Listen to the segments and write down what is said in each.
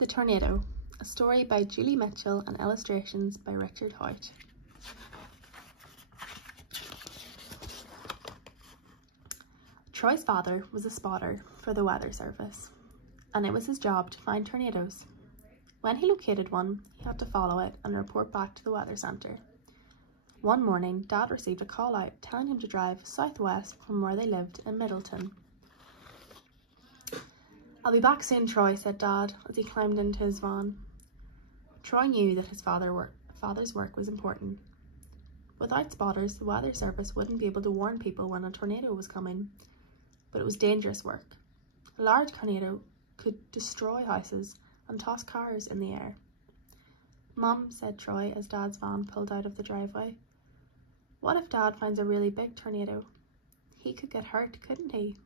The Tornado, a story by Julie Mitchell and illustrations by Richard Hoyt. Troy's father was a spotter for the Weather Service, and it was his job to find tornadoes. When he located one, he had to follow it and report back to the weather centre. One morning, Dad received a call out telling him to drive southwest from where they lived in Middleton. "I'll be back soon, Troy," said Dad as he climbed into his van. Troy knew that his father's work was important. Without spotters, the Weather Service wouldn't be able to warn people when a tornado was coming, but it was dangerous work. A large tornado could destroy houses and toss cars in the air. "Mum," said Troy as Dad's van pulled out of the driveway, "what if Dad finds a really big tornado? He could get hurt, couldn't he?"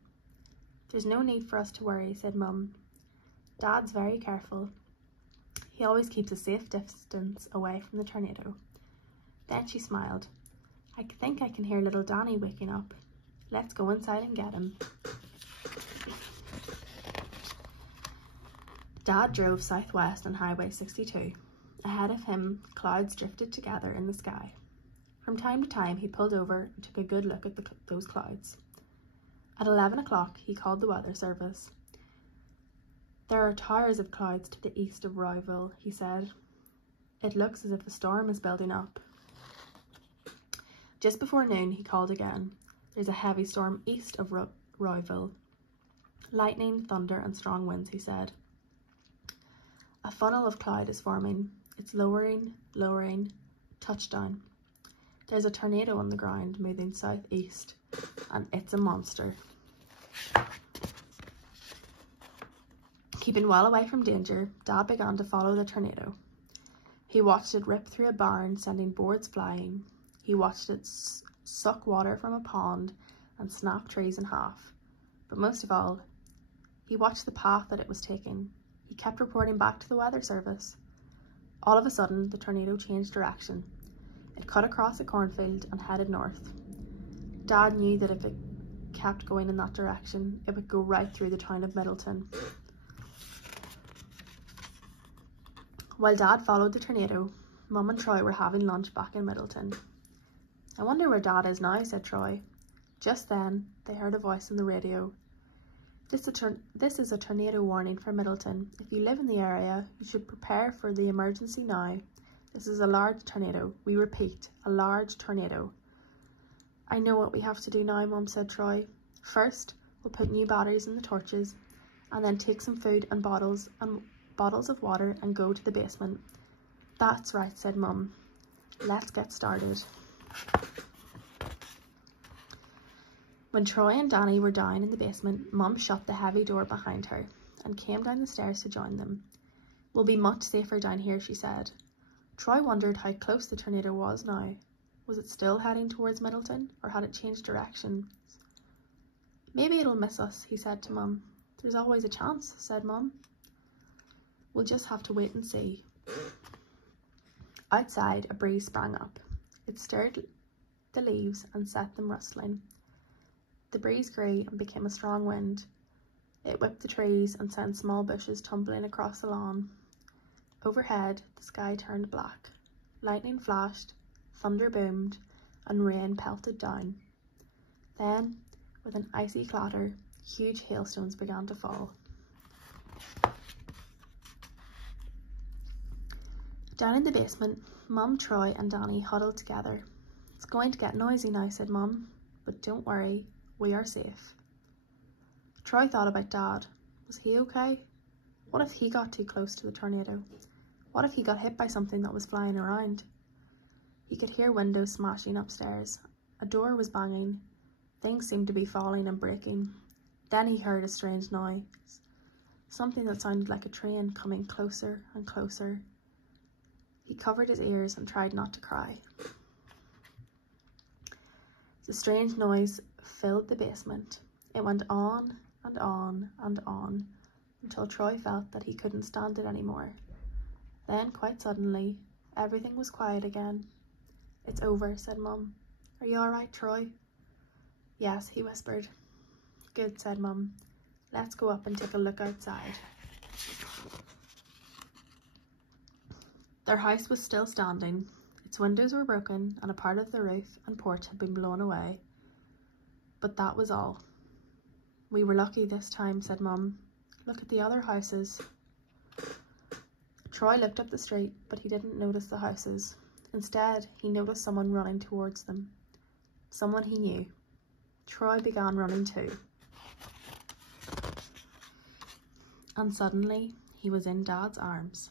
"There's no need for us to worry," said Mum. "Dad's very careful. He always keeps a safe distance away from the tornado." Then she smiled. "I think I can hear little Danny waking up. Let's go inside and get him." Dad drove southwest on Highway 62. Ahead of him, clouds drifted together in the sky. From time to time, he pulled over and took a good look at those clouds. At 11 o'clock, he called the Weather Service. "There are towers of clouds to the east of Royville," he said. "It looks as if a storm is building up." Just before noon, he called again. "There's a heavy storm east of Royville. Lightning, thunder and strong winds," he said. "A funnel of cloud is forming. It's lowering, touchdown. There's a tornado on the ground moving southeast, and it's a monster." Keeping well away from danger, Dad began to follow the tornado. He watched it rip through a barn, sending boards flying. He watched it suck water from a pond and snap trees in half. But most of all, he watched the path that it was taking. He kept reporting back to the Weather Service. All of a sudden, the tornado changed direction. It cut across a cornfield and headed north. Dad knew that if it kept going in that direction, it would go right through the town of Middleton. While Dad followed the tornado, Mum and Troy were having lunch back in Middleton. "I wonder where Dad is now," said Troy. Just then, they heard a voice on the radio. This is a tornado warning for Middleton. If you live in the area, you should prepare for the emergency now. This is a large tornado. We repeat, a large tornado." "I know what we have to do now," Mum said Troy. "First, we'll put new batteries in the torches, and then take some food and bottles of water and go to the basement." "That's right," said Mum. "Let's get started." When Troy and Danny were down in the basement, Mum shut the heavy door behind her and came down the stairs to join them. "We'll be much safer down here," she said. Troy wondered how close the tornado was now. Was it still heading towards Middleton, or had it changed direction? "Maybe it'll miss us," he said to Mum. "There's always a chance," said Mum. "We'll just have to wait and see." Outside, a breeze sprang up. It stirred the leaves and set them rustling. The breeze grew and became a strong wind. It whipped the trees and sent small bushes tumbling across the lawn. Overhead, the sky turned black. Lightning flashed, thunder boomed, and rain pelted down. Then, with an icy clatter, huge hailstones began to fall. Down in the basement, Mum, Troy and Danny huddled together. "It's going to get noisy now," said Mum, "but don't worry, we are safe." Troy thought about Dad. Was he okay? What if he got too close to the tornado? What if he got hit by something that was flying around? He could hear windows smashing upstairs. A door was banging. Things seemed to be falling and breaking. Then he heard a strange noise. Something that sounded like a train coming closer and closer. He covered his ears and tried not to cry. The strange noise filled the basement. It went on and on and on until Troy felt that he couldn't stand it anymore. Then, quite suddenly, everything was quiet again. "It's over," said Mum. "Are you all right, Troy?" "Yes," he whispered. "Good," said Mum. "Let's go up and take a look outside." Their house was still standing. Its windows were broken and a part of the roof and porch had been blown away. But that was all. We were lucky this time, said Mum. Look at the other houses. Troy looked up the street, but he didn't notice the houses. Instead, he noticed someone running towards them. Someone he knew. Troy began running too. And suddenly, he was in Dad's arms.